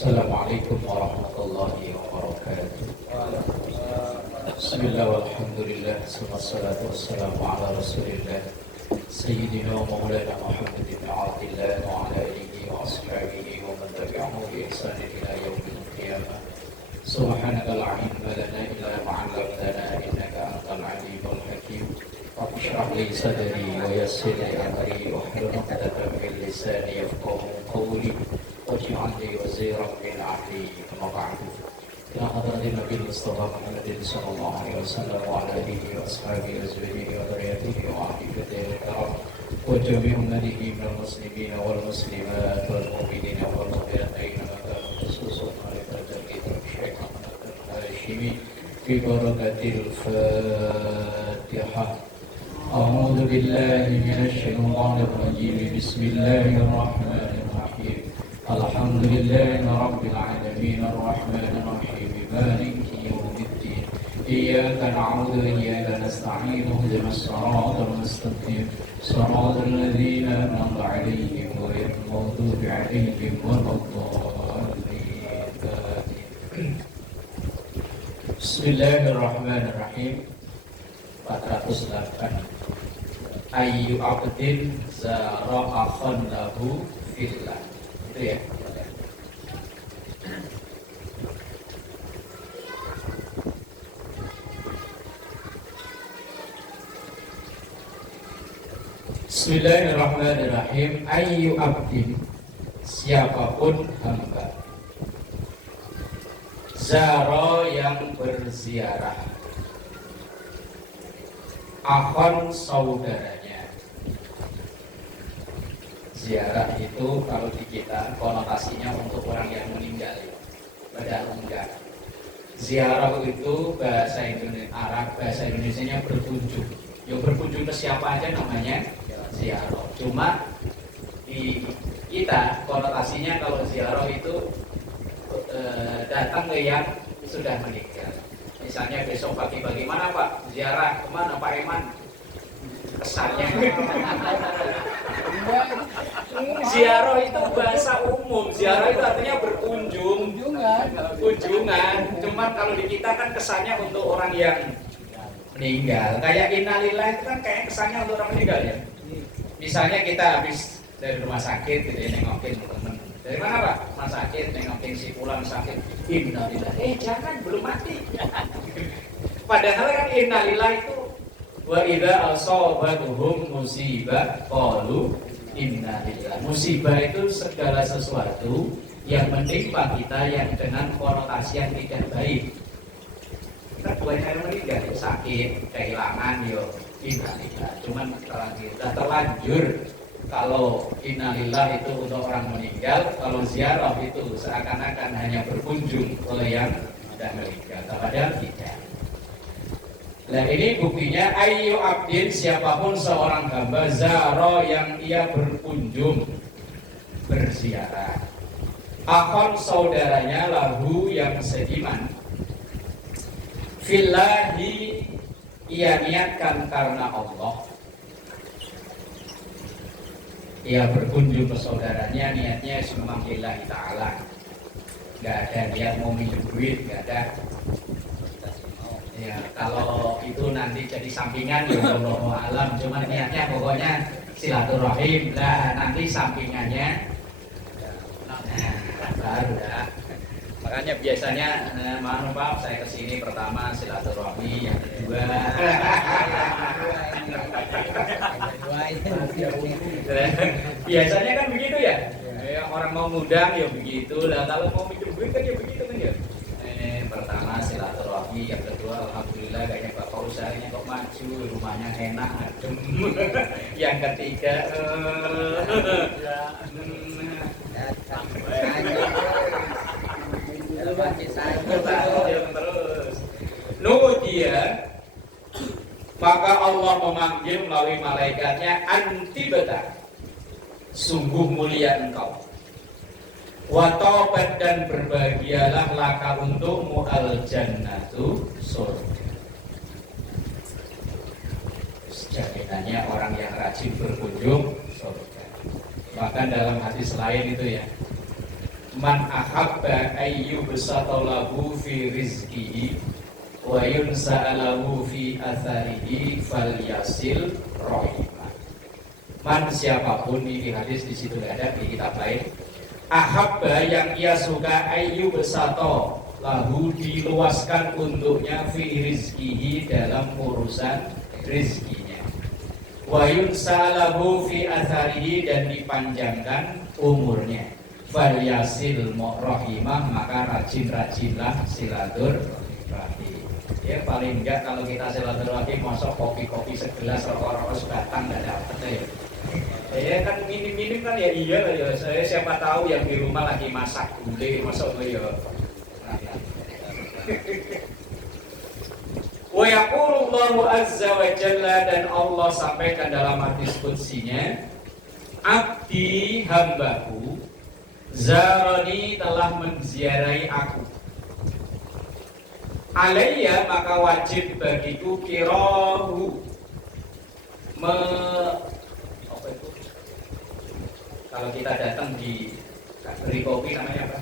Assalamualaikum warahmatullahi wabarakatuh. Bismillah walhamdulillah, wassalatu wassalamu ala rasulillah Sayyidina wa maulana Muhammad ibn Abdillah wa ala alihi wa ashabihi wa man tabi'ahu bi ihsanin ila yaumil qiyamah. Subhanaka la ilma lana illa ma 'allamtana innaka antal alimul hakim. Rabbi shrah li sadri wa yassir li amri wahlul 'uqdatam min lisani yafqahu qawli waj'al li waziran min ahli. Amma ba'du. Ila hadratin Nabi Mustafa Muhammad sallallahu alaihi wasallam wa ala alihi wa ashabihi azwajihi wa dhurriyyatihi wa ahli baitihi al-kiram wa jami'i ummatihi minal muslimina wal muslimat wal mu'minina wal mu'minat aina kanu khususan ala darajati Syekh Ahmad al-Hashimi fi barakatil Fatihah. A'udzu billahi minasy syaithanir rajim. Bismillahirrahmanirrahim. Alhamdulillahi rabbil alamin arrahmanir rahim maliki yaumiddin. Iyyaka na'budu wa iyyaka nasta'in ihdinas siratal mustaqim siratal ladzina an'amta 'alaihim ghairil maghdubi 'alaihim waladdallin. Bismillahirrahmanirrahim. 408. Ayyu abdin zara akhan lahu fillah. Itu ya. Bismillahirrahmanirrahim. Ayyu abdin, siapapun hamba, zara yang berziarah, akhon saudaranya. Ziarah itu kalau di kita konotasinya untuk orang yang meninggal ya. Padahal enggak. Ziarah itu bahasa Indonesia Arab, bahasa Indonesianya berkunjung. Yang berkunjung ke siapa aja namanya ziarah. Cuma di kita konotasinya kalau ziarah itu datang ke yang sudah meninggal. Misalnya besok pagi-pagi, mana Pak? Ziarah kemana Pak Eman? Kesannya ziarah itu bahasa umum. Ziarah itu artinya berkunjung, kunjungan. Cuman kalau di kita kan kesannya untuk orang yang meninggal. Kayak innalillah itu kan kayak kesannya untuk orang meninggal ya. Misalnya kita habis dari rumah sakit gitu ya, nengokin teman. Dari mana Pak? Rumah sakit, nengokin si pulang sakit. Innalillah. Jangan, belum mati. Padahal kan innalillah itu wa idza asabatuhum musibah qalu innalillah. Musibah itu segala sesuatu yang menimpa kita yang dengan konotasi yang tidak baik. Kita banyak yang meninggal, sakit, kehilangan, yo innalillah. Cuman terlanjur kalau innalillah itu untuk orang meninggal, kalau ziarah itu seakan-akan hanya berkunjung oleh yang sudah meninggal. Padahal tidak. Nah ini buktinya ayyu abdin, siapapun seorang hamba, zaro yang ia berkunjung, berziarah, akhon saudaranya lahu yang seiman, fillahi ia niatkan karena Allah. Ia berkunjung ke saudaranya, niatnya memang lillahi ta'ala. Gak ada niat mau minjem duit, gak ada. Ya, kalau itu nanti jadi sampingan ya wallahu alam. Cuma niatnya pokoknya silaturahim. Lah nanti sampingannya baru ya. Makanya biasanya maaf saya kesini pertama silaturahmi, yang kedua biasanya kan begitu ya. Orang mau ngundang ya begitu. Lah kalau mau minjem duit kan ya begitu kan ya. Pertama silaturahmi, yang kedua alhamdulillah kayaknya bapak usahanya kok maju, rumahnya enak, adem. Yang ketiga terus dia, maka Allah memanggil melalui malaikatnya, antibata, sungguh mulia engkau, watobat dan berbahagialah laka untukmu al jannatu, surga. Jaminannya orang yang rajin berkunjung surga. Bahkan dalam hadis lain itu ya, man ahabba ayyubsata lahu fi rizqihi wa yunsa'alahu fi atharihi falyasil rahimah. Man siapapun, ini hadis di situ ada di kitab lain. Ahabba yang ia suka ayyubsata lahu diluaskan untuknya fi rizqihi dalam urusan rizkinya. Wa yunsa'alahu fi atharihi dan dipanjangkan umurnya. Falyasil rahimah, maka rajin-rajinlah silaturahmi. Ya paling enggak kalau kita silaturahmi masuk kopi-kopi segelas rokok-rokok sebatang enggak dapat ya. Ya kan minim-minim kan ya iya lah ya. Saya siapa tahu yang di rumah lagi masak gulai masuk ya. Wa yaqulullahu azza wa jalla, dan Allah sampaikan dalam hadis qudsinya, abdi hambaku zarani telah menziarahi aku. Alayya maka wajib bagiku kirahu apa itu? Kalau kita datang di beri kopi namanya apa?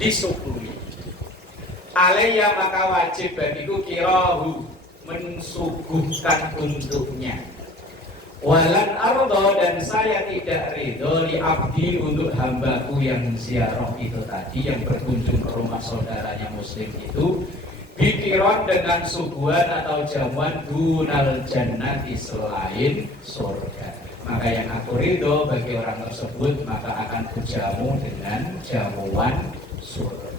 Disuguhi. Alayya maka wajib bagiku kirahu mensuguhkan untuknya. Walan ardo, dan saya tidak ridho li abdi untuk hambaku yang ziarah itu tadi, yang berkunjung ke rumah saudaranya muslim itu, bikiron dengan suguhan atau jamuan dunal jannati selain surga. Maka yang aku ridho bagi orang tersebut, maka akan kujamu dengan jamuan surga.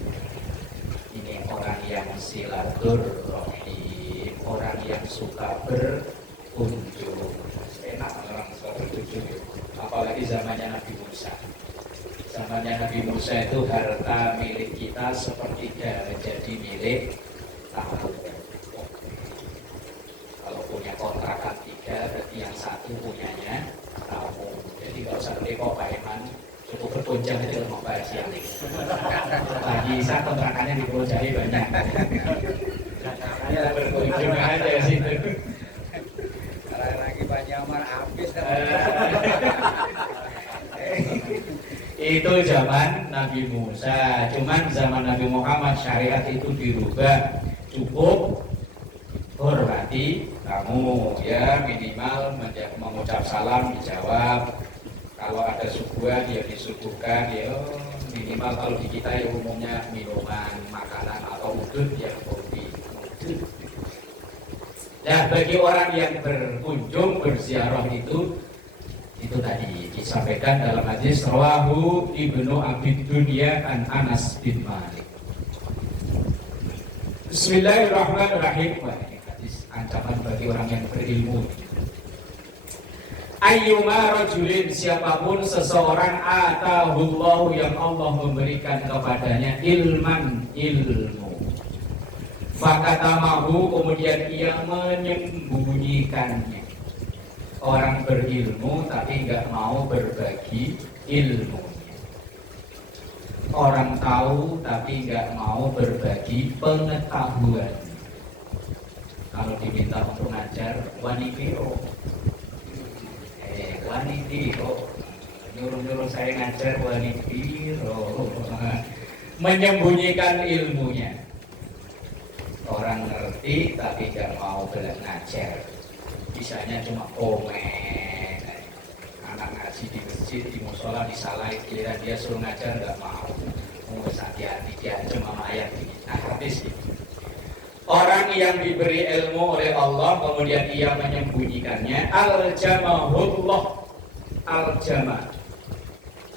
Ini orang yang silaturahim, orang yang suka berkunjung. Enak orang berkunjung, apalagi zamannya Nabi Musa. Zamannya Nabi Musa itu harta milik kita sepertiga jadi milik tamu. Kalau punya kontrakan 3, berarti yang 1 punyanya tamu. Jadi nggak usah beli kok Pak Eman, cukup berkunjung aja mau bayar siang. Lagi saya kontrakannya di Pulau Jahe banyak. Berkunjung aja situ. Lagi banyak mar habis itu zaman Nabi Musa. Cuman zaman Nabi Muhammad syariat itu dirubah. Cukup hormati kamu ya, minimal mengucap salam dijawab. Kalau ada suguhan ya disuguhkan ya, minimal kalau di kita ya umumnya minuman, makanan atau udut ya kopi. Nah, bagi orang yang berkunjung berziarah itu tadi disampaikan dalam hadis rawahu Ibnu Abi Dunya an Anas bin Malik. Bismillahirrahmanirrahim. Wah, ini hadis ancaman bagi orang yang berilmu. Ayyuma rajulin, siapapun seseorang atahullahu yang Allah memberikan kepadanya ilman, ilmu, fakatamahu, kemudian ia menyembunyikannya. Orang berilmu tapi nggak mau berbagi ilmunya. Orang tahu tapi nggak mau berbagi pengetahuan. Kalau diminta untuk ngajar wanitiro, wanitiro, nyuruh saya ngajar wanitiro, menyembunyikan ilmunya. Orang ngerti tapi gak mau ngajar, bisanya cuma komen. Anak ngaji di masjid, di musola, disalahin, giliran dia suruh ngajar gak mau. Hati-hati dia cuma ayat ini. Nah, hadis ini, orang yang diberi ilmu oleh Allah kemudian ia menyembunyikannya, al-jamahullah, al-jamah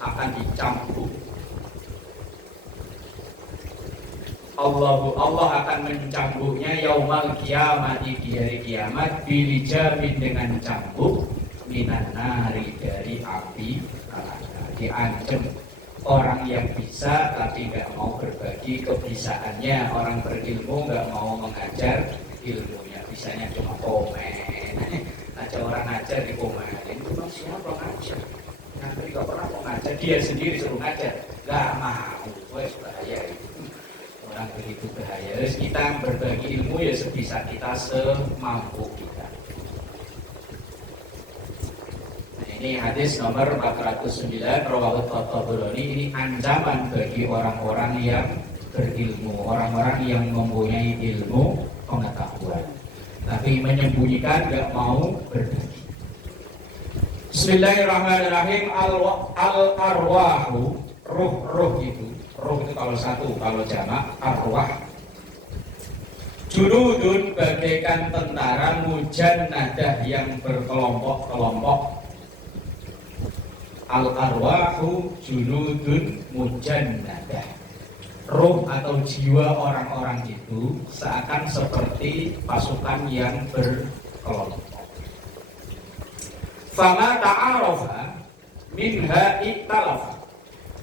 akan dicambuk. Allah akan mencambuknya yaumal kiamati, di hari kiamat, bilijamin, dengan cambuk, minan nari, dari api neraka. Diancam. Orang yang bisa tapi nggak mau berbagi kebisaannya, orang berilmu nggak mau mengajar ilmunya, bisanya cuma komen. Ada orang ngajar di komen, itu siapa ngajar? Nanti nggak pernah mau ngajar, dia sendiri suruh ngajar, nggak mau. Wes bahaya itu. Orang begitu bahaya. Terus kita berbagi ilmu ya sebisa kita, semampu kita. Nah, Ini hadis nomor 409 rawahu Tabrani. Ini ancaman bagi orang-orang yang berilmu, orang-orang yang mempunyai ilmu pengetahuan, tapi menyembunyikan, nggak mau berbagi. Bismillahirrahmanirrahim. Al-arwahu, ruh itu kalau satu, kalau jamak arwah. Junudun bagaikan tentara, mujannadah yang berkelompok-kelompok. Al-arwahu junudun mujannadah. Ruh atau jiwa orang-orang itu seakan seperti pasukan yang berkelompok. Fama ta'arafa minha iktalafa.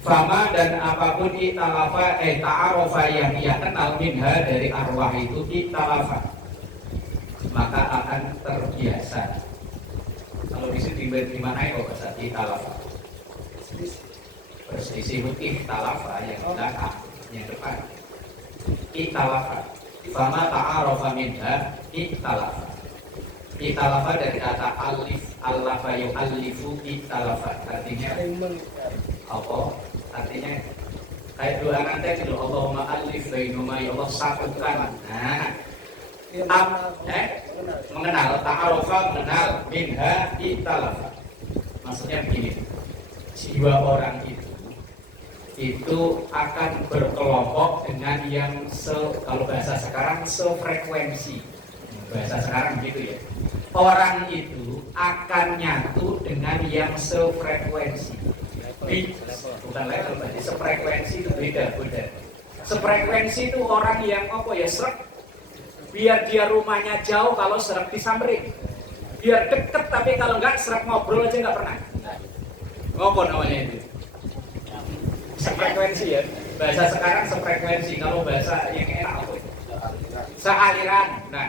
Fama dan apapun iktalafa ta'arafa yang ia kenal minha dari arwah itu iktalafa, maka akan terbiasa. Kalau di sini di mana ya bahasa iktalafa? Berselisih iktalafa yang belakang, yang depan. Iktalafa. Fama ta'arafa minha iktalafa. Iktalafa dari kata alif, allafa yu'allifu iktalafa. Artinya apa? Artinya kayak doa nanti itu Allahumma alif bainuma, ya Allah satukan. Nah, mengenal, ta'arafa mengenal, minha iktalafa. Maksudnya begini, jiwa orang itu akan berkelompok dengan yang kalau bahasa sekarang sefrekuensi. Bahasa sekarang gitu ya. Orang itu akan nyatu dengan yang sefrekuensi. Bukan level, berarti sefrekuensi itu beda. Sefrekuensi itu orang yang serak. Biar dia rumahnya jauh, kalau serak disamperin. Biar deket, tapi kalau enggak serak ngobrol aja enggak pernah. Ngopo namanya itu? Sefrekuensi ya. Bahasa sekarang sefrekuensi. Kalau bahasa yang enak apa? Sealiran. Nah,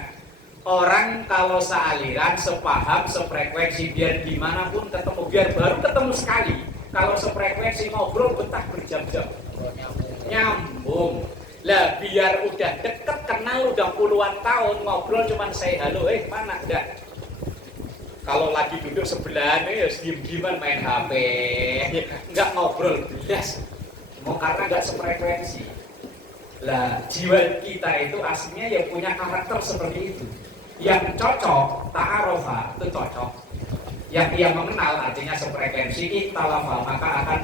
orang kalau sealiran, sepaham, sefrekuensi, biar dimanapun ketemu, biar baru ketemu sekali. Kalau sefrekuensi ngobrol betah berjam-jam, nyambung. Lah biar udah deket, kenal udah puluhan tahun, ngobrol cuman say halo, mana udah. Kalau lagi duduk sebelah nih, ya diem-dieman main HP, nggak ngobrol, belas. Mau karena nggak sefrekuensi. Lah jiwa kita itu aslinya ya punya karakter seperti itu. Yang cocok, ta'arofa itu cocok. Yang dia mengenal artinya sefrekuensi, iktalafa maka akan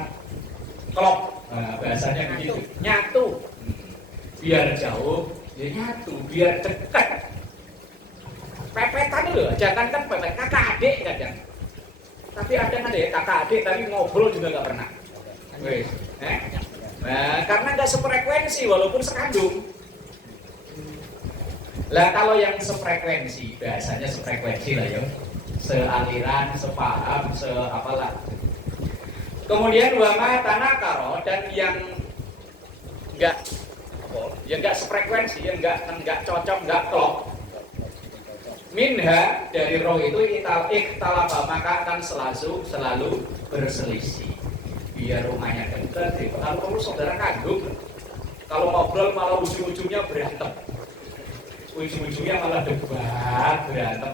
klop. Nah, bahasanya begitu, nyatu. Biar jauh, ya nyatu. Biar dekat, pepetan loh. Jangan kan pepet, kakak adik kadang. Tapi ada kan ya kakak adik, tapi ngobrol juga nggak pernah. Nah, karena nggak sefrekuensi walaupun sekandung. Lah kalau yang sefrekuensi, bahasanya sefrekuensi lah ya, sealiran, sepaham, apalah. Kemudian wama tanakaro, dan yang enggak sefrekuensi, yang enggak cocok, enggak klop. Minha dari roh itu iktalafa, maka akan selalu berselisih. Biar rumahnya dekat, kalau saudara kandung, kalau ngobrol malah ujung-ujungnya berantem. Ujung-ujungnya malah debat, berantem.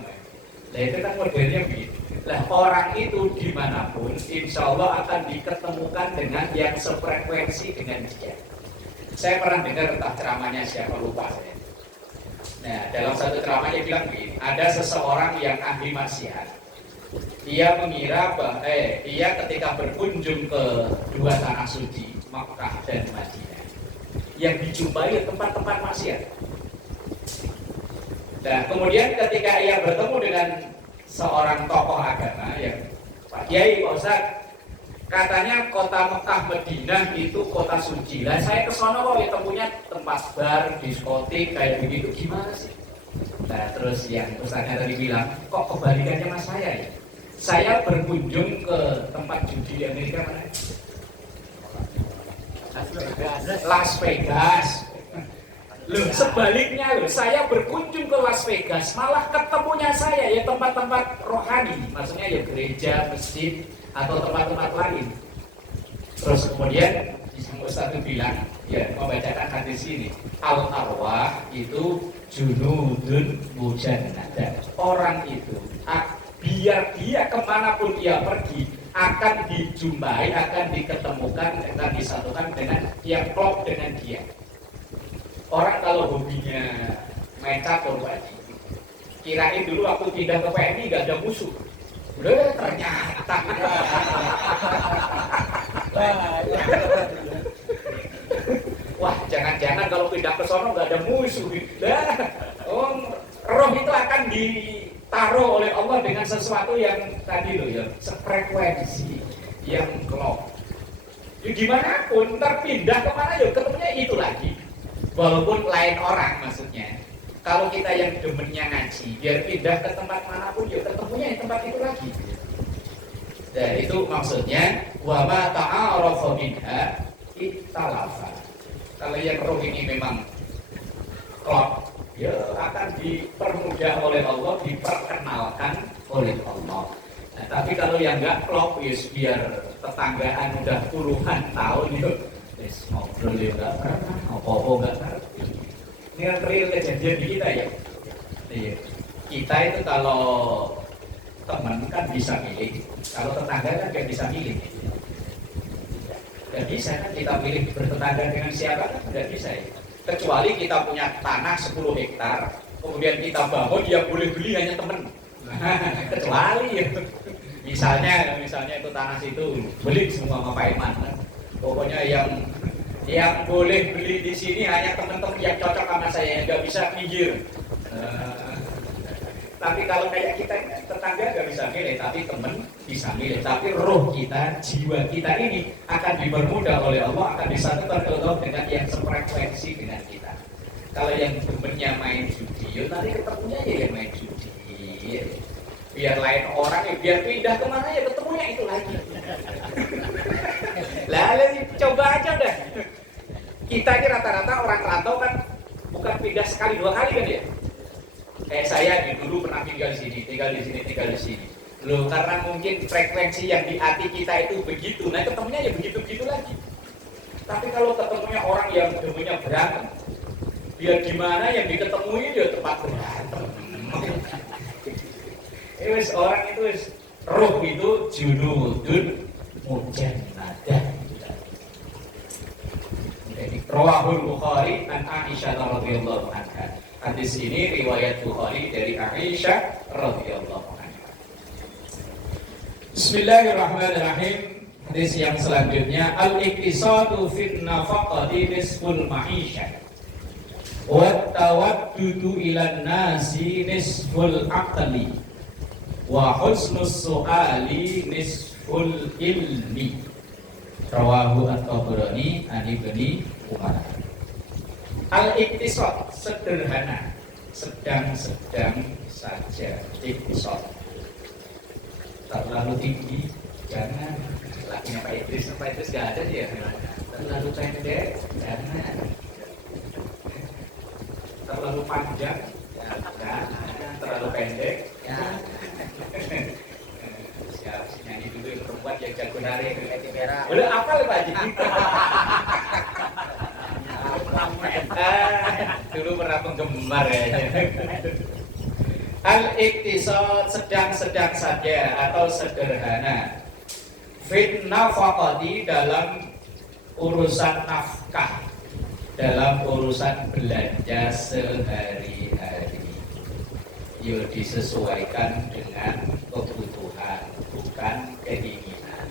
Nah itu kan modelnya begitu. Nah orang itu dimanapun, insya Allah akan diketemukan dengan yang sefrekuensi dengan dia. Saya pernah dengar entah ceramahnya siapa, lupa saya. Nah dalam satu ceramahnya bilang begini, ada seseorang yang ahli maksiat. Dia mengira bahwa dia ketika berkunjung ke dua tanah suci, Makkah dan Madinah, yang dijumpai tempat-tempat maksiat. Nah, kemudian ketika ia bertemu dengan seorang tokoh agama yang Pak Kiai, Pak Ustaz, katanya kota Mekah Madinah itu kota suci. Lah saya ke sono kok ya temunya tempat bar, diskotik kayak begitu, gimana sih? Nah, terus yang Ustaznya tadi bilang, kok kebalikannya mas saya ya? Saya berkunjung ke tempat judi di Amerika mana? Las Vegas. Loh, sebaliknya loh, saya berkunjung ke Las Vegas, malah ketemunya saya ya tempat-tempat rohani, maksudnya ya gereja, masjid, atau tempat-tempat lain. Terus kemudian Ustaz itu bilang, ya membacakan hadis ini, al-arwah itu junudun mujannadah. Orang itu biar dia kemanapun ia pergi akan dijumpai, akan diketemukan, akan disatukan dengan yang klop dengan dia. Orang kalau hobinya main catur Pak Haji, kirain dulu waktu pindah ke PMI gak ada musuh. Udah ternyata. Wah, jangan-jangan kalau pindah ke sono gak ada musuh. Roh itu akan ditaruh oleh Allah dengan sesuatu yang tadi loh ya, sefrekuensi, yang klop. Ya gimana pun, ntar pindah kemana ya ketemunya itu lagi. Walaupun lain orang maksudnya. Kalau kita yang demennya ngaji, biar pindah ke tempat manapun ya ketemunya di tempat itu lagi. Dan itu maksudnya wa ma ta'arafa minha ittalafa. Kalau yang roh ini memang klop, ya akan dipermudah oleh Allah, diperkenalkan oleh Allah. Nah, tapi kalau yang enggak klop, yes, biar tetanggaan udah puluhan tahun itu, yes, ngobrol ya enggak pernah, apa-apa enggak pernah. Ini kan real kejadian di kita ya. Iya. Kita itu kalau teman kan bisa milih, kalau tetangga kan nggak bisa milih. Nggak bisa kan kita pilih bertetangga dengan siapa kan nggak bisa ya. Kecuali kita punya tanah 10 hektar, kemudian kita bangun, dia boleh beli hanya teman. Kecuali ya. Misalnya itu tanah situ beli semua sama Pak Iman. Pokoknya yang boleh beli di sini hanya teman-teman yang cocok sama saya, yang nggak bisa pinggir. Tapi kalau kayak kita tetangga nggak bisa milih, tapi teman bisa milih. Tapi roh kita, jiwa kita ini akan dipermudah oleh Allah, akan disatukan oleh Allah dengan yang sefrekuensi dengan kita. Kalau yang temennya main judi, ya nanti ketemunya ya yang main judi. Biar lain orang ya, biar pindah kemana ya ketemunya itu lagi. Lalu coba aja udah. Kita ini rata-rata orang rantau kan bukan pindah sekali 2 kali kan ya. Kayak saya dulu pernah tinggal di sini. Loh, karena mungkin frekuensi yang di hati kita itu begitu, nah ketemunya ya begitu-begitu lagi. Tapi kalau ketemunya orang yang demunya berantem, biar gimana yang diketemuin ya tempat berantem. Wis orang itu wis roh itu junudun mujannadah. Jadi Rawahul Bukhari an Aisyah radhiyallahu anha. Hadis ini riwayat Bukhari dari Aisyah radhiyallahu anha. Bismillahirrahmanirrahim. Hadis yang selanjutnya, al-iqtisadu fin nafaqati nisful ma'isha wa tawaddudu ilan nasi nisful aqli wa husnus su'ali nisful ilmi. Rawahu at-Tabrani an Ibni Umar. Al-iqtisad sederhana, sedang-sedang saja. Iqtisad terlalu tinggi jangan. Lakinya Pak Idris gak ada dia. Terlalu pendek jangan. Terlalu panjang jangan. Terlalu pendek jangan. Si nyanyi dulu yang perempuan yang jago nari udah apal Pak Haji. Dulu pernah penggemar ya. Al-iqtisad sedang-sedang saja atau sederhana. Fit nafaqati dalam urusan nafkah, dalam urusan belanja sehari-hari. Yo disesuaikan dengan kebutuhan, bukan keinginan.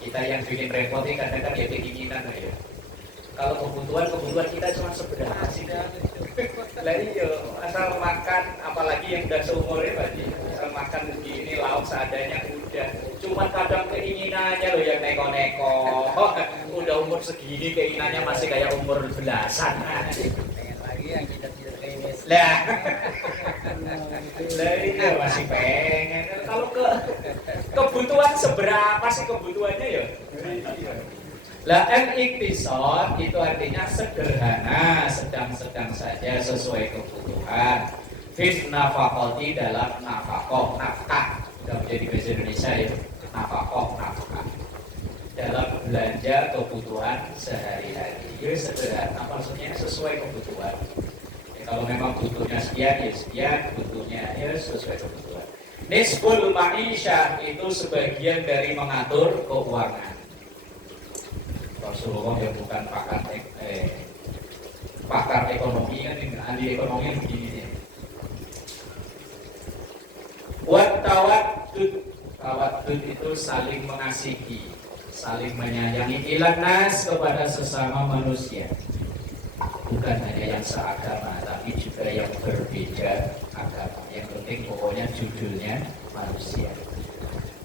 Kita yang bikin repot ini kadang-kadang ya keinginan ya. Kalau kebutuhan kita cuma seberapa sih? Lah iya, asal makan, apalagi yang udah seumurnya Pak, asal makan begini, lauk seadanya udah. Cuma kadang keinginannya loh yang neko-neko. Udah umur segini keinginannya masih kayak umur belasan. Pengen lagi yang kita tidak pengen. Lah iya masih pengen. Kalau kebutuhan seberapa sih kebutuhannya ya? Lah al-iqtisad itu artinya sederhana, sedang-sedang saja sesuai kebutuhan. Fit nafaqati dalam nafkah, sudah menjadi bahasa Indonesia ya. Nafkah. Dalam belanja kebutuhan sehari-hari. Itu sederhana, maksudnya sesuai kebutuhan. Ya, kalau memang butuhnya sekian ya sekian, butuhnya ya sesuai kebutuhan. Nisful ma'isyah itu sebagian dari mengatur keuangan. Rasulullah yang bukan pakar ekonomi kan, ahli ekonomi begini ya. Tawaddud itu saling mengasihi, saling menyayangi ilan nas kepada sesama manusia. Bukan hanya yang seagama, tapi juga yang berbeda agama. Yang penting pokoknya judulnya manusia.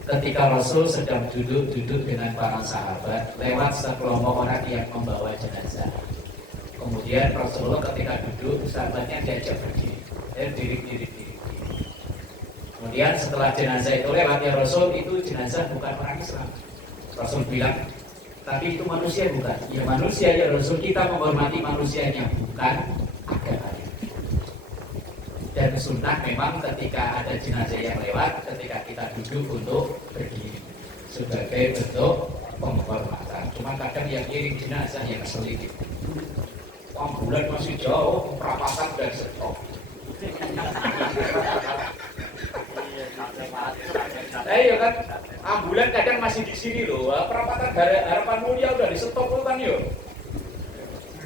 Ketika Rasul sedang duduk dengan para sahabat, lewat sekelompok orang yang membawa jenazah. Kemudian Rasulullah ketika duduk, sahabatnya diajak berdiri, diri. Kemudian setelah jenazah itu lewat, ya Rasul, itu jenazah bukan orang Islam. Rasul bilang, tapi itu manusia bukan? Ya manusia ya Rasul, kita menghormati manusianya, bukan agamanya. Dan sunnah memang ketika ada jenazah yang lewat, ketika kita duduk untuk berdiri sebagai bentuk penghormatan. Cuma kadang yang iring jenazah yang kesulitan. Ambulan masih jauh, perapatan dan stop. Ayo kan, ambulan kadang masih di sini loh. Perapatan Harapan Mulia udah di stop kan yuk.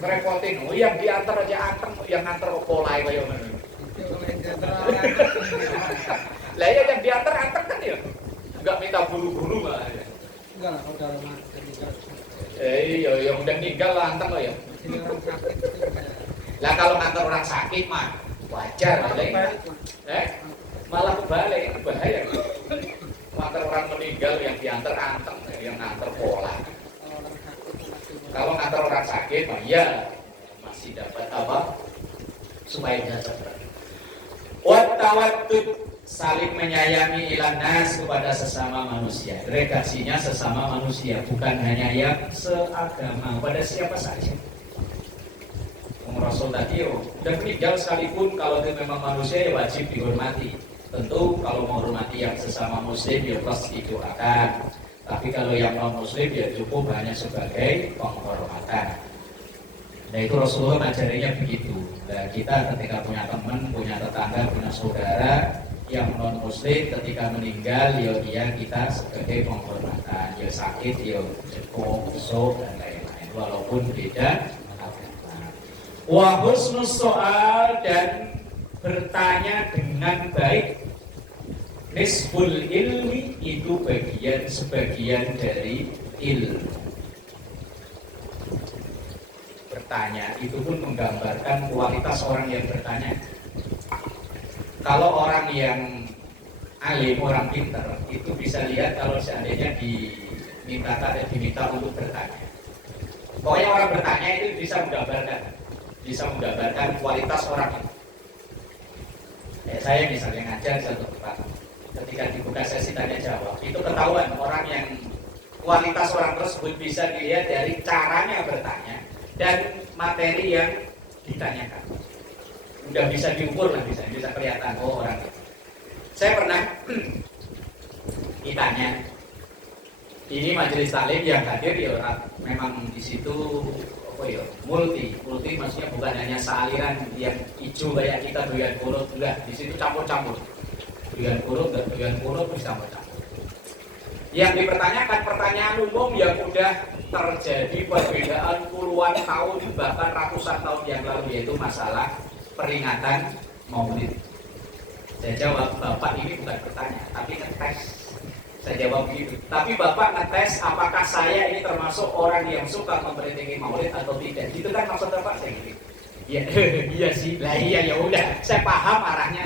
Ngerepotin, yang diantar aja anteng, yang nganter polai kayak mana. Lah ya yang diantar anteng kan ya, nggak minta buru-buru malah ya. Enggak lah, udah lama. Iya, yang udah meninggal lah anteng ya. Lah kalau ngantar orang sakit mah wajar lah. Malah kebalik, bahaya. Ngantar orang meninggal yang diantar anteng, yang ngantar pola. Kalau ngantar orang sakit mah ya masih dapat apa? Supaya dia cepat. Tawaddud saling menyayangi ilan nas kepada sesama manusia. Redaksinya sesama manusia, bukan hanya yang seagama, pada siapa saja. Rasul tadi udah meninggal sekalipun, kalau itu memang manusia ya wajib dihormati. Tentu kalau menghormati yang sesama muslim ya plus didoakan. Tapi kalau yang non muslim ya cukup hanya sebagai penghormatan. Nah itu Rasulullah ngajarinya begitu. Nah kita ketika punya teman, punya tetangga, punya saudara yang non muslim ketika meninggal ya dia kita sebagai penghormatan. Ya sakit ya jepuk, besok dan lain-lain. Walaupun beda. Wa husnus soal dan bertanya dengan baik. Nisful ilmi itu sebagian dari ilmu. Bertanya itu pun menggambarkan kualitas orang yang bertanya. Kalau orang yang alim, orang pintar, itu bisa lihat kalau seandainya diminta untuk bertanya. Pokoknya orang bertanya itu bisa menggambarkan kualitas orang itu. Saya misalnya ngajar di satu tempat, ketika dibuka sesi tanya jawab, itu ketahuan orang yang kualitas orang tersebut bisa dilihat dari caranya bertanya dan materi yang ditanyakan. Udah bisa diukur lah, bisa kelihatan orang itu. Saya pernah ditanya, ini majelis taklim yang hadir ya memang di situ multi maksudnya bukan hanya sealiran yang hijau kayak kita doyan kurut, enggak, di situ campur-campur. Doyan kurut dan doyan kurut bisa campur. Yang dipertanyakan pertanyaan umum yang udah terjadi perbedaan puluhan tahun bahkan ratusan tahun yang lalu, yaitu masalah peringatan Maulid. Saya jawab, Bapak ini bukan bertanya tapi ngetes. Saya jawab begitu. Tapi Bapak ngetes apakah saya ini termasuk orang yang suka memperingati Maulid atau tidak. Itu kan maksud Bapak saya gitu. Iya, iya sih. Lah iya ya udah, saya paham arahnya.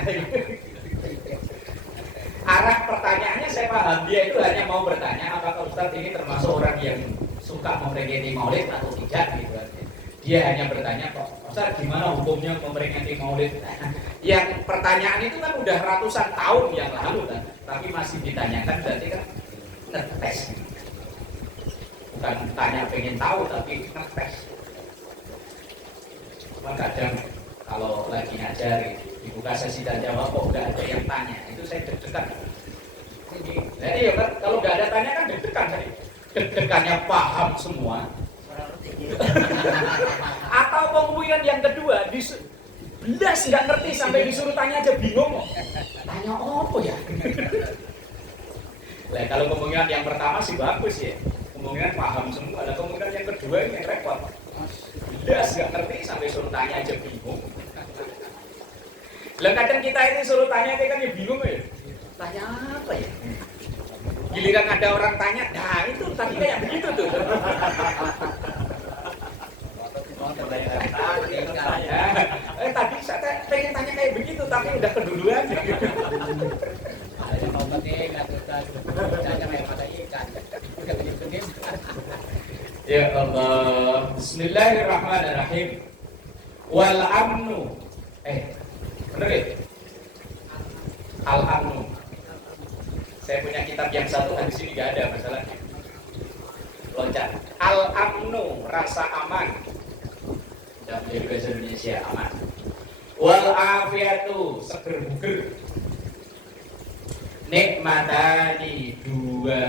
Arah pertanyaannya saya paham. Dia itu hanya mau bertanya apakah Ustaz ini termasuk orang yang suka memperingati Maulid atau tidak gitu. Dia hanya bertanya kok, Ustaz gimana hukumnya memperingati Maulid? Yang pertanyaan itu kan udah ratusan tahun yang lalu kan, tapi masih ditanyakan, berarti kan ngetes. Bukan tanya pengen tahu, tapi ngetes. Cuma kadang kalau lagi ngajar dibuka sesi dan jawab kok udah ada yang tanya, itu saya deg-degan. Jadi ya kan, kalau nggak ada tanya kan deg-degan saya. Deg-degannya paham semua. Atau kemungkinan yang kedua, Belas nggak ngerti sampai disuruh tanya aja bingung. Tanya apa ya? Lah kalau kemungkinan yang pertama sih bagus ya. Kemungkinan paham semua. Ada kemungkinan yang kedua ini yang repot. Belas nggak ngerti sampai suruh tanya aja bingung. Lah kadang kita ini suruh tanya kan ya bingung ya. Tanya apa ya? Giliran ada orang tanya, nah itu tadi kayak begitu tuh. Tadi saya pengen tanya kayak begitu, tapi udah keduluan. Ada yang mau penting, tanya kayak mata ikan. Udah gede-gede. Ya Allah, Bismillahirrahmanirrahim. Wal amnu, bener ya? Al amnu. Saya punya kitab yang satu, di sini nggak ada masalahnya. Loncat. Al amnu, rasa aman. Dan menjadi bahasa Indonesia aman. Wal afiatu, seger buger. Nikmatani,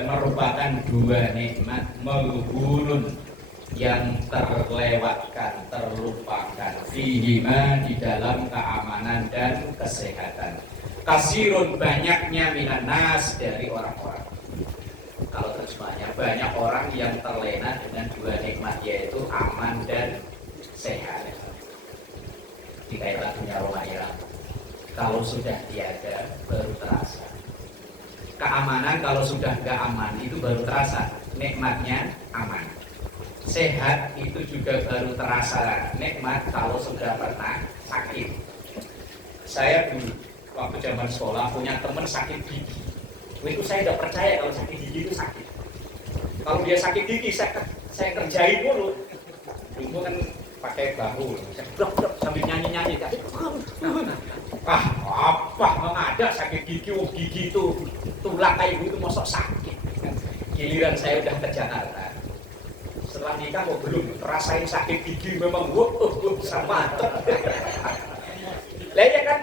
merupakan dua nikmat maghbunun yang terlewatkan, terlupakan. Fihima, di dalam keamanan dan kesehatan. Kasirun, banyaknya minan nas, dari orang-orang. Kalau terjemahnya, banyak orang yang terlena dengan dua nikmat, yaitu aman dan sehat. Kita lagunya Roma Irama. Kalau sudah tiada, baru terasa. Keamanan kalau sudah nggak aman itu baru terasa. Nikmatnya aman. Sehat itu juga baru terasa. Nikmat kalau sudah pernah sakit. Saya dulu waktu zaman sekolah punya teman sakit gigi. Itu saya tidak percaya kalau sakit gigi itu sakit. Kalau dia sakit gigi, saya kerjain mulu. Dulu kan pakai bahu, saya blok sambil nyanyi. Apa ada sakit gigi? Oh, gigi itu tulang kayak itu mosok sakit. Giliran saya udah ke Jakarta. Setelah nikah kok belum rasain sakit gigi, memang sama. Lah ya kan,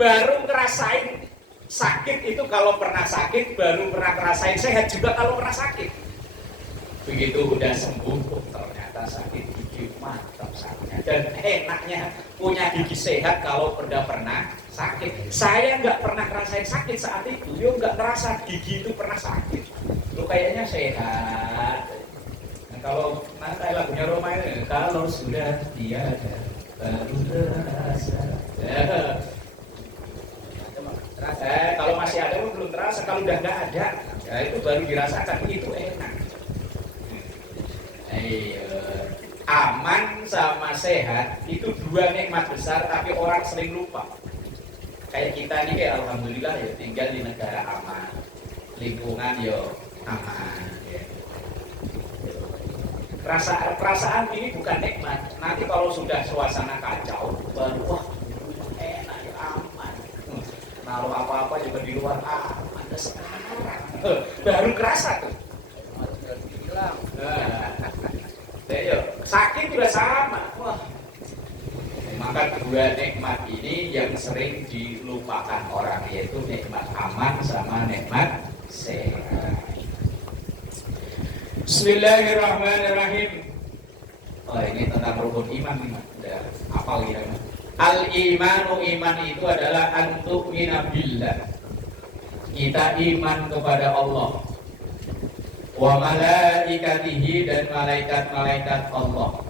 baru ngerasain sakit itu kalau pernah sakit, baru pernah ngerasain sehat juga kalau pernah sakit. Begitu udah sembuh, ternyata sakit gigi mantap sakitnya. Dan enaknya punya gigi sehat kalau udah pernah sakit. Saya nggak pernah ngerasain sakit saat itu, yo nggak ngerasa gigi itu pernah sakit. Lu kayaknya sehat. Nah, kalau nanti lagunya Roma ini, kalau sudah tiada baru terasa. Kalau masih ada belum terasa, kalau udah nggak ada, ya itu baru dirasakan, itu enak. Aman sama sehat itu dua nikmat besar, tapi orang sering lupa. Kayak kita nih, kayak alhamdulillah ya tinggal di negara aman, lingkungan yo aman. Ya. Perasaan ini bukan nikmat. Nanti kalau sudah suasana kacau, baru wah enak ya aman. Kalau apa-apa juga di luar aman. Sekarang baru kerasa tuh. Sakit juga sama. Wah. Maka dua nikmat ini yang sering dilupakan orang, yaitu nikmat aman sama nikmat sehat. Bismillahirrahmanirrahim. Oh, ini tentang rukun iman nih, udah hafal ya. Al-imanu, iman itu adalah antu'mina billah. Kita iman kepada Allah, wa malaikatihi, dan malaikat-malaikat Allah,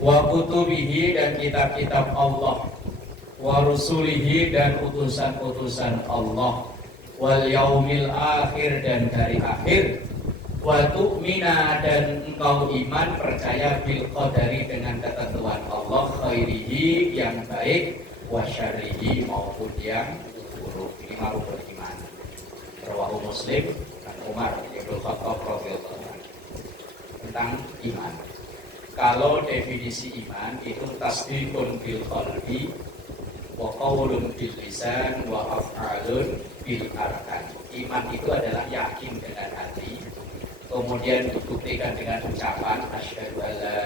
wa kutubihi, dan kitab-kitab Allah, wa rusulihi, dan utusan-utusan Allah, wal yaumil akhir, dan hari akhir, wa tu'mina, dan engkau iman percaya bil qadari, dengan ketentuan Allah, khairihi, yang baik, wa syarrihi, maupun yang buruk. Ini rukun iman. Rawahu Muslim, Umar Ibnu Khattab radhiyallahu anhu, tentang iman. Kalau definisi iman itu tasdiqun bil qalbi wa qaulun bil lisan wa af'alun bil arkan. Iman itu adalah yakin dengan hati, kemudian dibuktikan dengan ucapan asyhadu alla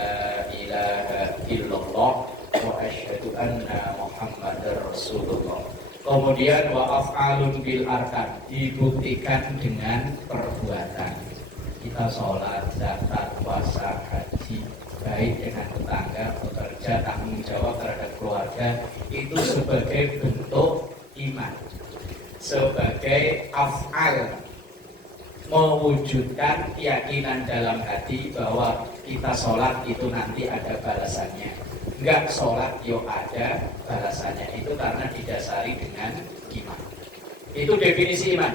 ilaha illallah wa asyhadu anna muhammadar rasulullah. Kemudian wa af'alun bil arkan, dibuktikan dengan perbuatan. Kita sholat, zakat, puasa, haji, baik dengan tetangga, bekerja, kerja, tanggung jawab terhadap keluarga itu sebagai bentuk iman, sebagai af'al, mewujudkan keyakinan dalam hati bahwa kita sholat itu nanti ada balasannya. Enggak sholat yo ada balasannya, itu karena didasari dengan iman. Itu definisi iman.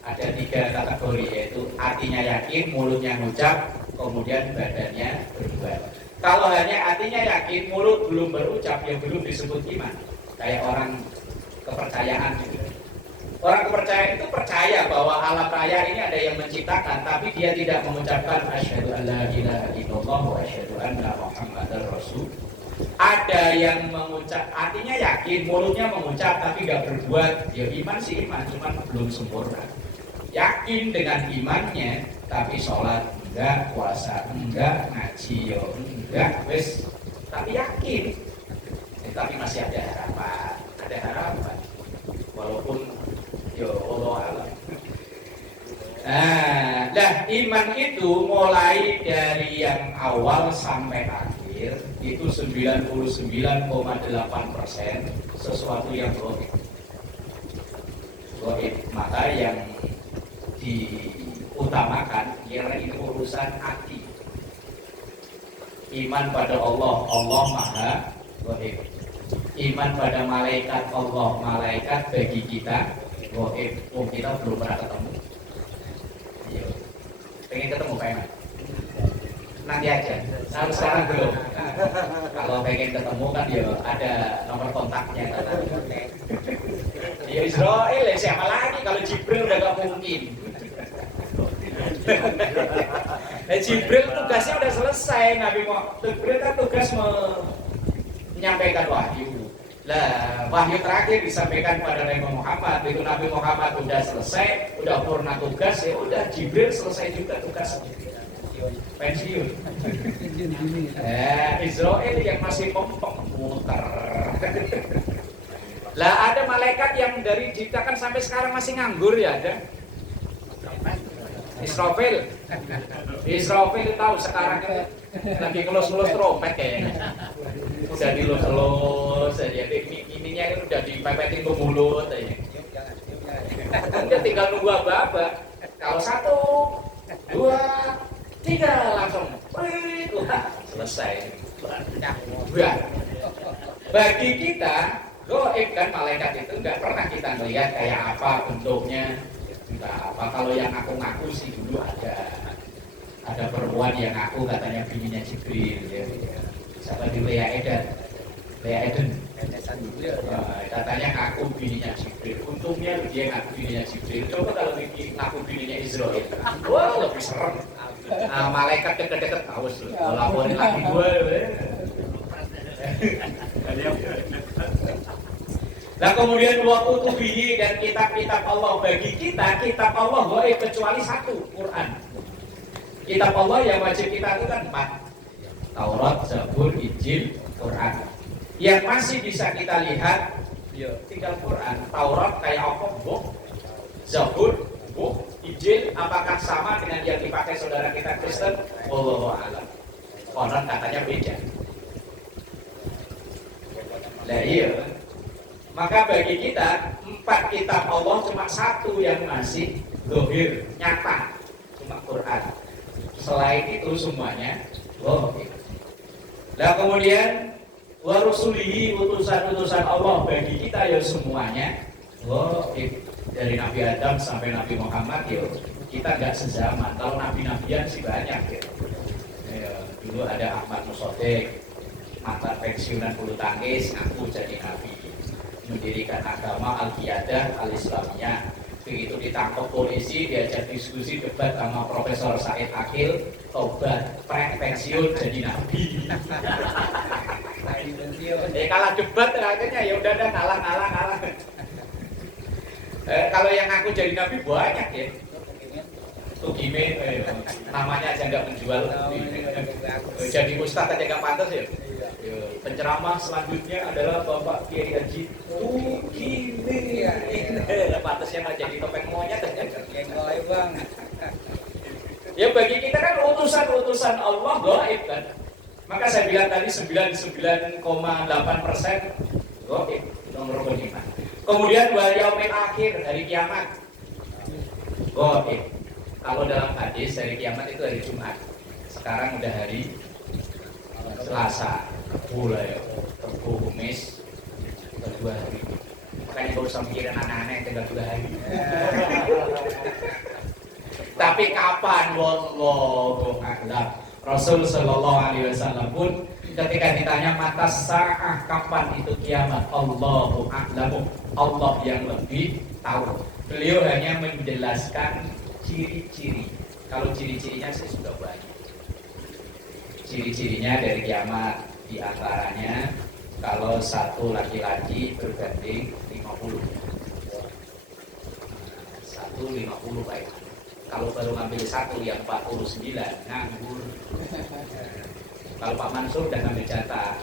Ada 3 kategori, yaitu hatinya yakin, mulutnya ngucap, kemudian badannya berbuat. Kalau hanya hatinya yakin, mulut belum berucap, ya belum disebut iman. Kayak orang kepercayaan gitu. Orang kepercayaan itu percaya bahwa alam raya ini ada yang menciptakan, tapi dia tidak mengucapkan asyhadu an la ilaha illallah wa asyhadu anna muhammadar rasul. Ada yang mengucap, artinya yakin, mulutnya mengucap tapi nggak berbuat. Ya iman sih iman, cuman belum sempurna. Yakin dengan imannya, tapi sholat enggak, puasa enggak, ngaji yo enggak, wes. Tapi yakin, tapi masih ada harapan, walaupun yo Allah alam. Nah, iman itu mulai dari yang awal sampai akhir itu 99,8% sesuatu yang gaib. Maka yang diutamakan ialah itu urusan hati. Iman pada Allah, Allah Maha Gaib. Iman pada malaikat Allah, malaikat bagi kita gaib. Kita belum pernah ketemu. Iya. Pengen ketemu Pak Iman? Nanti aja. Sekarang belum. Kalau pengen ketemu kan ya ada nomor kontaknya. Ya Israel, siapa lagi kalau Jibril udah gak mungkin. Jibril tugasnya udah selesai, Jibril kan tugas menyampaikan wahyu. Lah, wahyu terakhir disampaikan pada Nabi Muhammad. Itu Nabi Muhammad udah selesai, udah purna tugas, ya udah Jibril selesai juga tugasnya. Pensiun. Israel yang masih muter. Lah ada malaikat yang dari diciptakan sampai sekarang masih nganggur ya ada. Israfil tahu sekarang lagi ngelus-ngelus trompet kayaknya. Udah dilus-lus aja, ininya kan udah dipepetin ke mulut aja. Dia tinggal nunggu apa-apa. Kalau 1, 2, 3 langsung selesai. Bagi kita gaib kan malaikat itu nggak pernah kita melihat kayak apa bentuknya. Apa kalau yang ngaku-ngaku sih dulu ada perempuan yang ngaku katanya bininya Jibril ya. Siapa di Lea Eden katanya ngaku bininya Jibril. Untungnya dia ngaku bininya Jibril. Coba kalau ngaku bininya Israel, wah lebih serem. Malaikat deket-deket haus laporin lagi gue. Nah kemudian waktu tubihi dan kitab-kitab Allah bagi kita, kitab Allah gaib kecuali 1, Quran. Kitab Allah yang wajib kita itu kan 4, Taurat, Zabur, Injil, Quran. Yang masih bisa kita lihat, ya tinggal Quran. Taurat kayak apa? Buh. Zabur, buh. Injil apakah sama dengan yang dipakai saudara kita Kristen? Wallahu a'lam. Konon katanya beda. Nah iya. Maka bagi kita 4 kitab Allah cuma 1 yang masih zahir, nyata, cuma Quran. Selain itu semuanya gaib. Nah kemudian wa rusulihi, utusan-utusan Allah bagi kita ya semuanya gaib. Dari Nabi Adam sampai Nabi Muhammad ya kita nggak sezaman. Kalau nabi-nabian sih banyak gitu. Ya, dulu ada Ahmad Musodik, mantan pensiunan bulu tangkis ngaku jadi nabi, mendirikan agama Al-Qiyadah Al-Islamiyah. Begitu ditangkap polisi, diajak diskusi debat sama Profesor Said Akil, tobat, pensiun jadi nabi. Kalah debat akhirnya ya udah kalah. Kalau yang ngaku jadi nabi banyak ya. Tugime namanya aja nggak menjual. Jadi ustadz aja nggak pantas ya. Penceramah selanjutnya adalah Bapak Kiai Haji Tugime. Pantasnya nggak jadi topeng monyet aja. Ya bagi kita kan utusan-utusan Allah gaib kan. Maka saya bilang tadi 99,8% goib nomor iman. Kemudian wal yaumil akhir, hari kiamat, goib. Kalau dalam hadis hari kiamat itu hari Jumat. Sekarang udah hari Selasa, mulai Rabu, Kamis, tinggal 2 hari. Makanya gak usah mikirin anak-anak yang tinggal 2 hari. Tapi kapan? Wallahu a'lam. Rasul Shallallahu Alaihi Wasallam pun ketika ditanya mata sa'ah, kapan itu kiamat, Allahu a'lamu, Allah yang lebih tahu. Beliau hanya menjelaskan ciri-ciri. Kalau ciri-cirinya sih sudah banyak. Ciri-cirinya dari kiamat diantaranya kalau satu laki-laki berbanding 50. 150 baik. Kalau baru ngambil satu yang 49 nganggur. Kalau Pak Mansur udah ngambil jatah.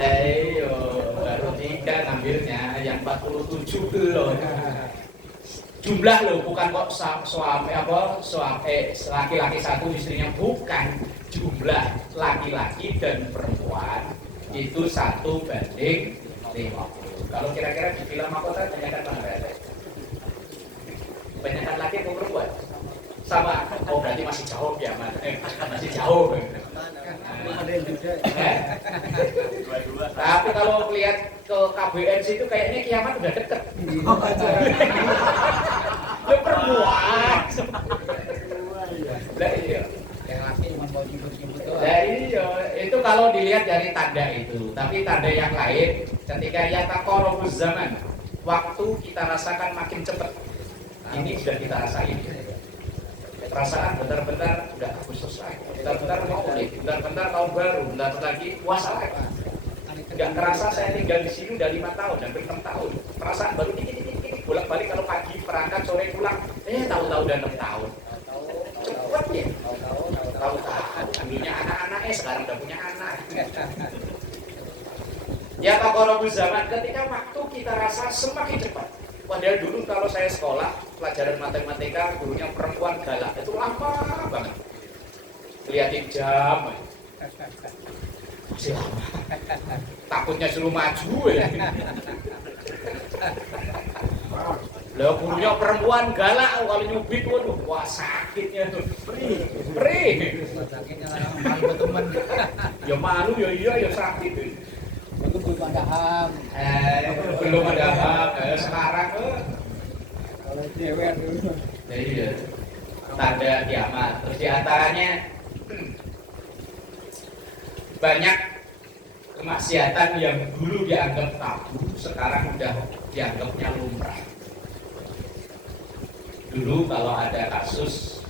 Ayo, baru 3 ngambilnya, yang 47 belum. Jumlah loh, bukan kok suami laki-laki satu istrinya, bukan. Jumlah laki-laki dan perempuan itu 1:50. Kalau kira-kira di film mahkota kebanyakan mana berada? Kebanyakan laki atau perempuan? Sama. Oh berarti masih jauh ya, masih jauh. Tapi kalau lihat ke KBN itu kayaknya kiamat udah deket. Lu perempuan. Lah iya. Yang laki cuma mau jemput-jemput doang. Lah iya, itu kalau dilihat dari tanda itu. Tapi tanda yang lain ketika yataqarrabuz zaman, waktu kita rasakan makin cepat. Ini sudah kita rasain. Perasaan bentar-bentar udah Agustus lagi, bentar-bentar Maulid, bentar-bentar tahun baru, bentar lagi puasa lagi. Nggak terasa saya tinggal di sini udah 5 tahun, hampir 6 tahun. Perasaan baru dikit-dikit bolak-balik, kalau pagi berangkat sore pulang, tahu-tahu udah 6 tahun. Cepet ya. Tahu-tahu ambilnya anak-anaknya sekarang udah punya anak. Ya taqarrabuz zaman, ketika waktu kita rasa semakin cepat. Padahal dulu kalau saya sekolah pelajaran matematika, gurunya perempuan galak, itu lama banget. Lihatin jam, masih lama. Takutnya suruh maju ya. Lah gurunya perempuan galak, kalau nyubit, waduh, wah sakitnya tuh. Perih. Sakitnya malu teman. Ya malu, ya iya, ya sakit. Itu belum ada HAM. Belum ada HAM. Sekarang Kalau cewek dulu. Iya. Tanda kiamat. Terus diantaranya banyak kemaksiatan yang dulu dianggap tabu, sekarang udah dianggapnya lumrah. Dulu kalau ada kasus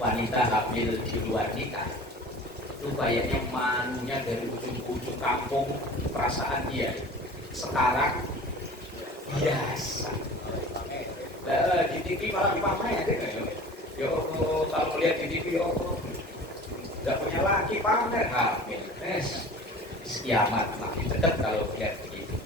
wanita hamil di luar nikah, itu kayaknya malunya dari ujung-ujung kampung, perasaan dia. Sekarang biasa. Di TV malah dipamerin. Ya kalau melihat di TV, nggak punya laki pamer hamil. Kiamat makin dekat kalau lihat begitu.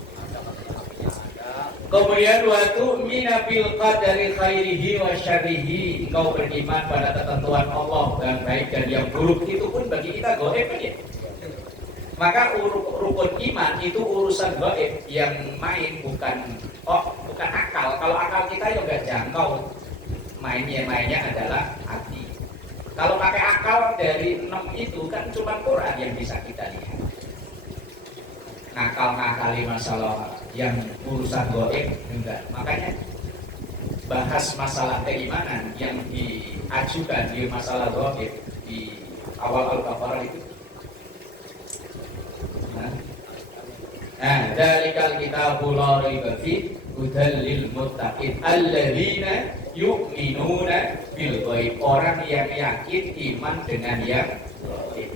Kemudian waktu minabil qadari khairihi wa syarrihi, kau beriman pada ketentuan Allah yang baik dan yang buruk, itu pun bagi kita gaib ya. Maka rukun iman itu urusan gaib, yang main bukan akal. Kalau akal kita juga jangkau, mainnya adalah hati. Kalau pakai akal dari 6 itu kan cuma Quran yang bisa kita lihat. Ngakali masalah yang urusan gaib enggak. Makanya bahas masalah keimanan yang diajukan di masalah gaib di awal Al-Baqarah itu. Dzalikal kitabul la raiba fihi hudal lil muttaqin alladzina yu'minuna bil ghaib. Orang yang yakin iman dengan yang gaib.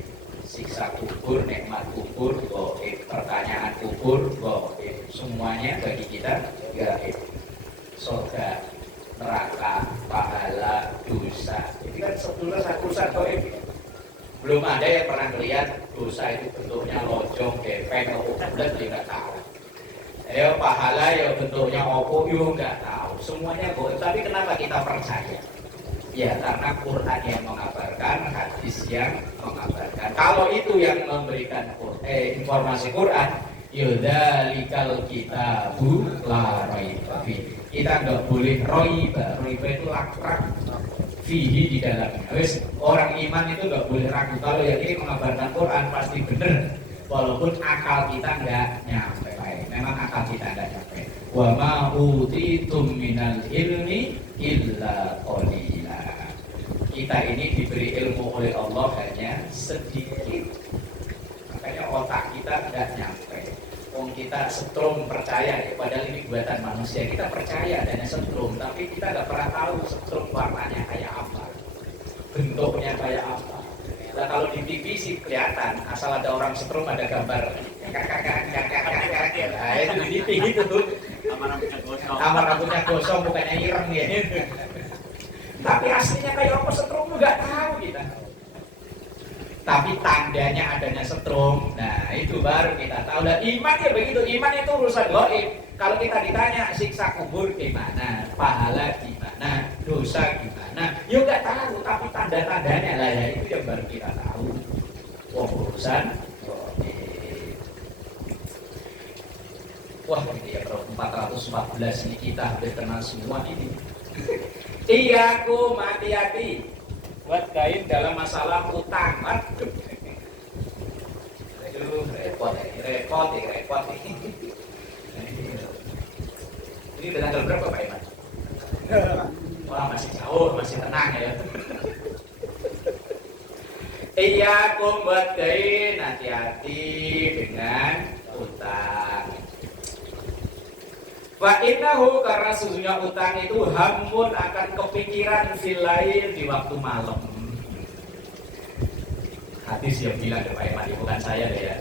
Siksa kubur, nikmat kubur, gaib. Pertanyaan kubur, gaib. Semuanya bagi kita gaib. Surga, neraka, pahala, dosa. Ini kan sebetulnya urusan gaib. Belum ada yang pernah lihat dosa itu bentuknya lonjong, gepeng, atau bulat, dia nggak tahu. Pahala ya bentuknya opo, yo nggak tahu. Semuanya gaib. Tapi kenapa kita percaya? Ya karena Quran yang mengabarkan, hadis yang mengabarkan. Kalau itu yang memberikan informasi Quran, yudzalikal kitabu la raiba fi. Kita nggak boleh raiba. Raiba itu lakrak fihi di dalamnya. Wes orang iman itu nggak boleh ragu. Kalau yang ini mengabarkan Quran pasti benar. Walaupun akal kita nggak nyampe. Memang akal kita nggak nyampe. Wa ma utitum minal ilmi illa qalila. Kita ini diberi ilmu oleh Allah hanya sedikit. Makanya otak kita nggak nyampe. Kita setrum percaya ya, padahal ini buatan manusia. Kita percaya adanya setrum, tapi kita nggak pernah tahu setrum warnanya kayak apa, bentuknya kayak apa. Nah, kalau di TV sih kelihatan, asal ada orang setrum ada gambar. Nah, itu di TV gitu tuh. Sama rambutnya gosong, bukannya ireng ya. Tapi aslinya kayak apa setrum nggak tahu kita. Tapi tandanya adanya setrum, nah itu baru kita tahu. Dan iman ya begitu, iman itu urusan gaib. Kalau kita ditanya siksa kubur gimana, pahala gimana, dosa gimana, ya nggak tahu. Tapi tanda-tandanya lah ya itu yang baru kita tahu. Wah urusan gaib. Wah ini ya bro, 414 ini kita hampir kenal semua ini. Iyaku hati-hati. Wadain dalam masalah utang. Aduh, repot ini. Ini udah tanggal berapa Pak Iman? Wah masih jauh, masih tenang ya. Iyakum wadain, hati-hati dengan utang. Fa innahu karena sesungguhnya utang itu hamun akan kepikiran filail di waktu malam. Hadis yang bilang ke Pak Iman, bukan saya deh ya.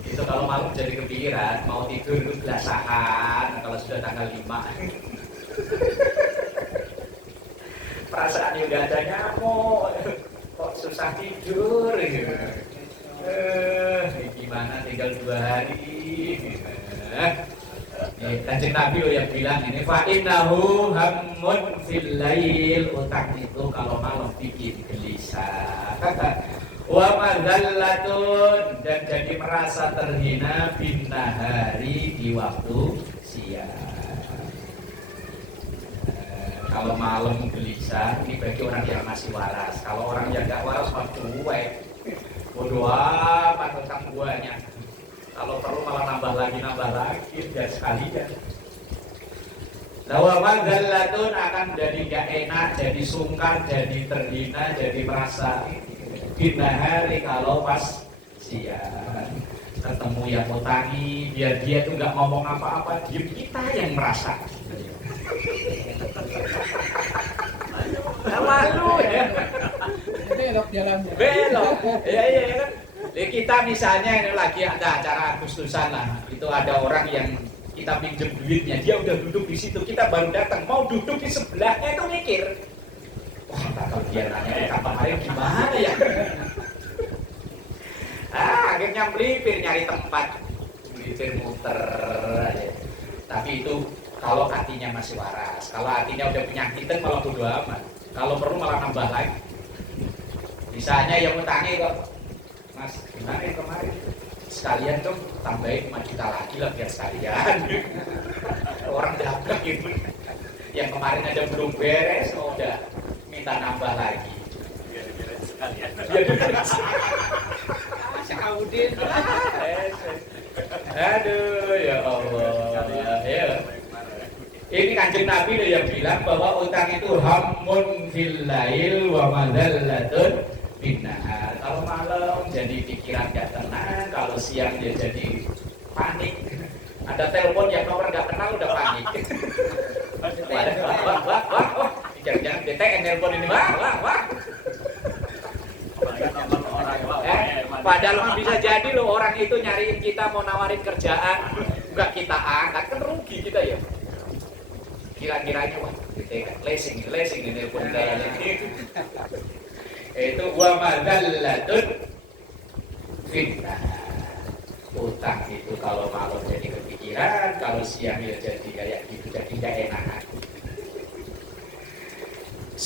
Itu kalau malam jadi kepikiran, mau tidur itu belasahan, kalau sudah tanggal 5. Perasaan udah ada nyamuk, kok susah tidur gitu. Gimana tinggal 2 hari. Kanjeng Nabi loh yang bilang ini fa innahu hammun fil lail, utang itu kalau malam bikin gelisah. Wa madallatun, dan jadi merasa terhina bin nahari di waktu siang. Kalau malam gelisah ini bagi orang yang masih waras. Kalau orang yang enggak waras mah cuek. Bodoh amat tentang buahnya. Kalau perlu malah nambah lagi dan sekalian. Lawa madallatun akan jadi gak enak, jadi sungkan, jadi terhina, jadi merasa binahari kalau pas siang ketemu yang utangi, biar dia tuh nggak ngomong apa-apa, diem, kita yang merasa. Malu ya. Belok jalannya. Belok. Iya kan. Kita misalnya ini lagi ada acara Agustusan lah, itu ada orang yang kita pinjam duitnya, dia udah duduk di situ, kita baru datang, mau duduk di sebelahnya itu mikir, wah kalau dia nanya kapan hari gimana ya? Akhirnya melipir nyari tempat, melipir muter aja. Tapi itu kalau hatinya masih waras, kalau hatinya udah penyakitan malah bodo amat, kalau perlu malah nambah lagi. Misalnya yang utangi kok, Mas, gimana ya kemarin? Sekalian dong, tambahin 5 juta lagi lah biar sekalian. Orang dapat gitu. Yang kemarin aja belum beres, oh udah minta nambah lagi. Biar beres sekalian. Biar beres. Sekaudin. Aduh, ya Allah. Ya. Ini Kanjeng Nabi yang bilang bahwa utang itu hamun fil lail wa madallatun binahar. Kalau malam jadi pikiran gak tenang, kalau siang dia jadi panik. Ada telepon yang nomor gak kenal udah panik. Wah, jangan BTN telepon ini, wah. Padahal bisa jadi loh orang itu nyariin kita mau nawarin kerjaan, nggak kita angkat, kan rugi kita ya. Kira-kiranya wah, lesing ini telepon kayaknya. Itu wa madallatun fitnah. Utang itu kalau malam jadi kepikiran, kalau siang ya jadi kayak gitu, jadi gak enak.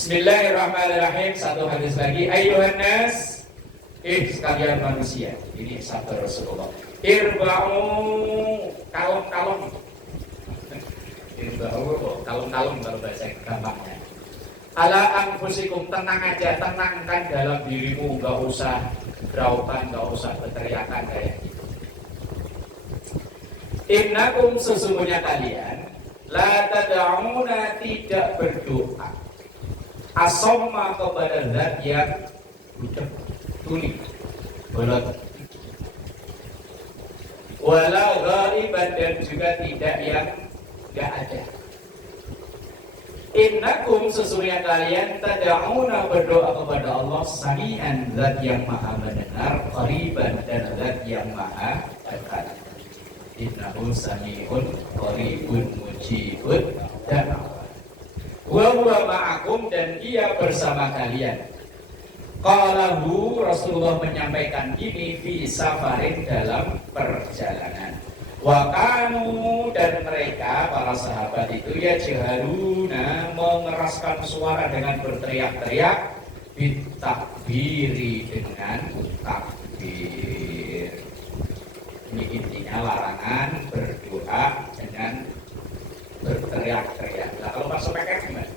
Bismillahirrahmanirrahim. Satu hadis lagi. Ayyuhan nas, sekalian manusia. Ini sabda Rasulullah. Irba'u kalong-kalong. Irba'u kalong-kalong kalau bahasa gampangnya. Ala anfusikum, tenang aja, tenangkan dalam dirimu, enggak usah berautan, enggak usah berteriakan kayak gitu. Innakum, sesungguhnya kalian la tad'una, tidak berdoa asomma kepada zat yang budak, tuli, bolot, wala ghaiban, dan juga tidak yang enggak ada. Innakum, sesungguhnya kalian tad'una, berdoa kepada Allah, sami'an, zat yang maha mendengar, qariban, dan zat yang maha dekat. Innahu sami'un qaribun mujibud da'wah. Wa huwa ma'akum, dan dia bersama kalian. Qalahu, Rasulullah menyampaikan ini fi safarin, dalam perjalanan. Wa kanu, dan mereka para sahabat itu ya jaharuna, mengeraskan suara dengan berteriak-teriak, bitakbiri, dengan takbir. Ini intinya larangan berdoa dengan berteriak-teriak. Nah, kalau pas speaker gimana?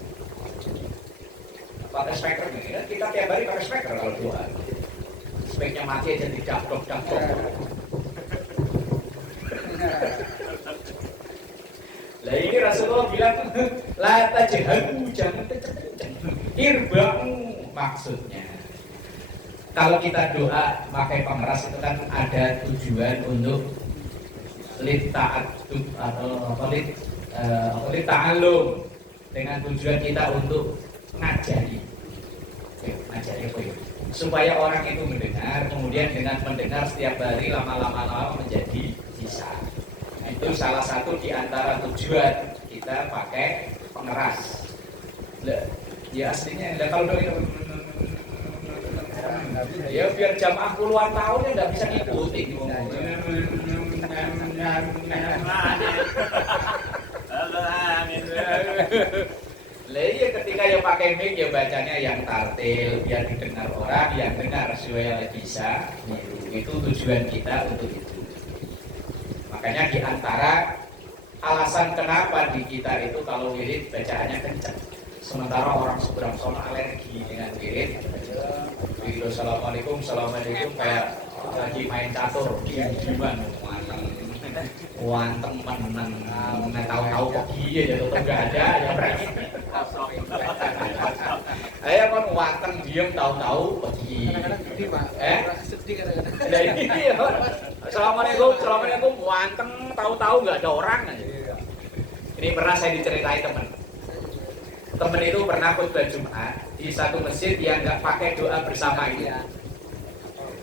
Pakai speaker nih, kita tiap hari pakai speaker kalau doa. Speknya mati aja didapdok. Lah ini Rasulullah bilang la tajharu, jangan kenceng-kenceng. Irba'u, maksudnya kalau kita doa pakai pengeras itu kan ada tujuan untuk lita'adub atau lita'alum, dengan tujuan kita untuk ngajari apa ya? Supaya orang itu mendengar, kemudian dengan mendengar setiap hari lama-lama menjadi bisa. Itu salah satu di antara tujuan kita pakai pengeras. Ya aslinya kalau dari ya biar jamaah puluhan tahun ya nggak bisa ngikutin. Lah iya, ketika yang pakai mic ya bacanya yang tartil biar didengar orang, yang dengar supaya bisa niru. Itu tujuan kita untuk itu. Makanya di antara alasan kenapa di kita itu kalau wirid bacaannya kencang, sementara orang seberang sono alergi dengan wirid. Begitu assalamualaikum kayak lagi main catur, gimana wanteng meneng, nggak tahu kok iya jatuh nggak ada ya berarti. Ayo kan wanteng diem tahu pergi. Nah ini ya. Assalamualaikum wanteng tahu nggak ada orang aja. Ini pernah saya diceritain teman itu pernah khutbah Jumat di satu masjid yang nggak pakai doa bersama itu.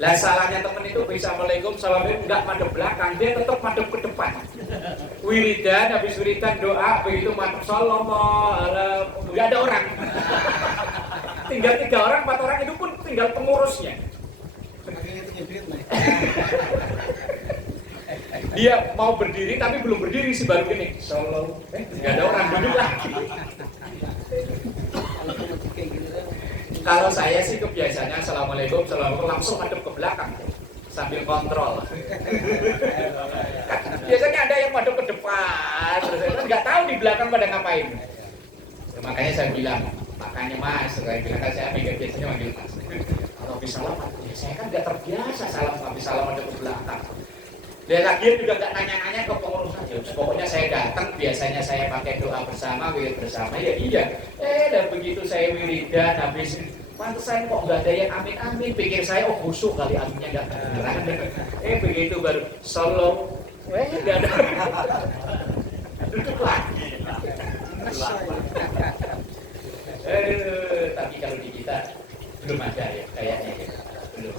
Lah salahnya temen itu bisa assalamualaikum nggak madep belakang, dia tetap madep ke depan. Wiridan, habis wiridan doa begitu madep nggak ada orang. Tinggal 3 orang, 4 orang, itu pun tinggal pengurusnya. Dia mau berdiri tapi belum berdiri sih, baru gini. Nggak ada orang, duduk lagi. Kalau saya sih kebiasaannya assalamualaikum langsung madep ke belakang sambil kontrol. Biasanya ada yang madep ke depan, terus nggak tahu di belakang pada ngapain. Ya, makanya saya bilang, makanya mas, saya bilang kan saya biasanya manggil mas. Kalau habis salam, ya saya kan nggak terbiasa habis salam madep ke belakang. Dan akhirnya juga nggak nanya-nanya ke pengurus aja. Pokoknya saya datang, biasanya saya pakai doa bersama, wirid bersama, ya iya. Dan begitu saya wiridan, habis pantesan kok nggak ada yang amin-amin. Pikir saya, busuk kali aminnya nggak kedengeran. Begitu baru solo, nggak ada. Duduk lagi. Tapi kalau di kita belum ada ya, kayaknya ya. Belum.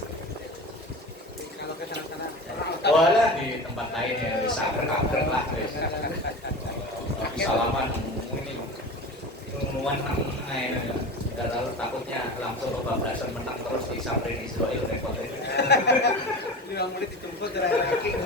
Walah di tempat lain ya sabar lah guys. Salaman ini ngumuman nggak tahu, takutnya langsung kebablasan menang terus disamperin Israel repot. 5 menit dijemput dari ranking.